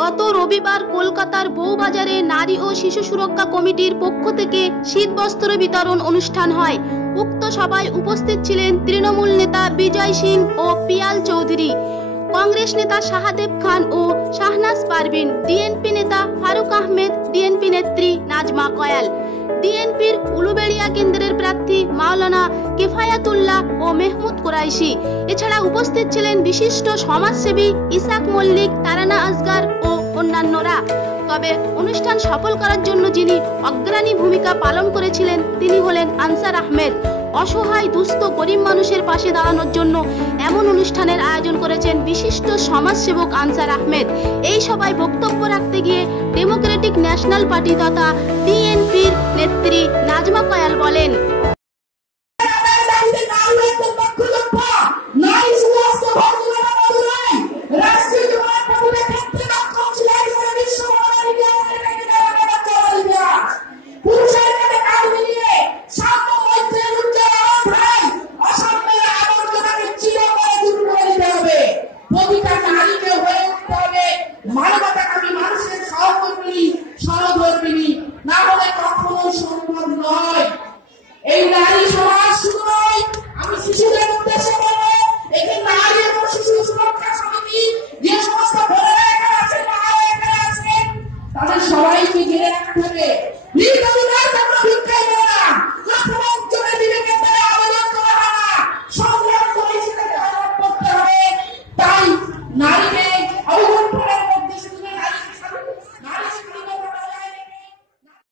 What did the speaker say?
গত রবিবার কলকাতার বউবাজারে নারী ও শিশু সুরক্ষা কমিটির পক্ষ থেকে শীতবস্ত্র বিতরণ অনুষ্ঠান হয়। উক্ত সভায় উপস্থিত ছিলেন তৃণমূল নেতা বিজয় সিং ও পিয়াল চৌধুরী, কংগ্রেস নেতা শাহাদেব খান ও শাহনাজ পারভিন, ডিএনপি নেতা ফারুক আহমেদ, ডিএনপি নেত্রী নাজমা কয়াল, ডিএনপির উলুবেড়িয়া কেন্দ্রের প্রার্থী মাওলানা কিফায়াতুল্লাহ ও মেহমুদ কুরাইশি। এছাড়া উপস্থিত ছিলেন বিশিষ্ট সমাজসেবী ইসাক মল্লিক, তারানা আসগার ও অন্যান্যরা। তবে অনুষ্ঠান সফল করার জন্য যিনি অগ্রণী ভূমিকা পালন করেছিলেন তিনি হলেন আনসার আহমেদ। অসহায় দুস্থ গরিব মানুষের পাশে দাঁড়ানোর জন্য এমন অনুষ্ঠানের আয়োজন করেছেন বিশিষ্ট সমাজসেবক আনসার আহমেদ। এই সভায় বক্তব্য রাখতে গিয়ে ডেমোক্রেটিক ন্যাশনাল পার্টি তথা ডিএনপির নেত্রী নাজমা কয়াল বলেন,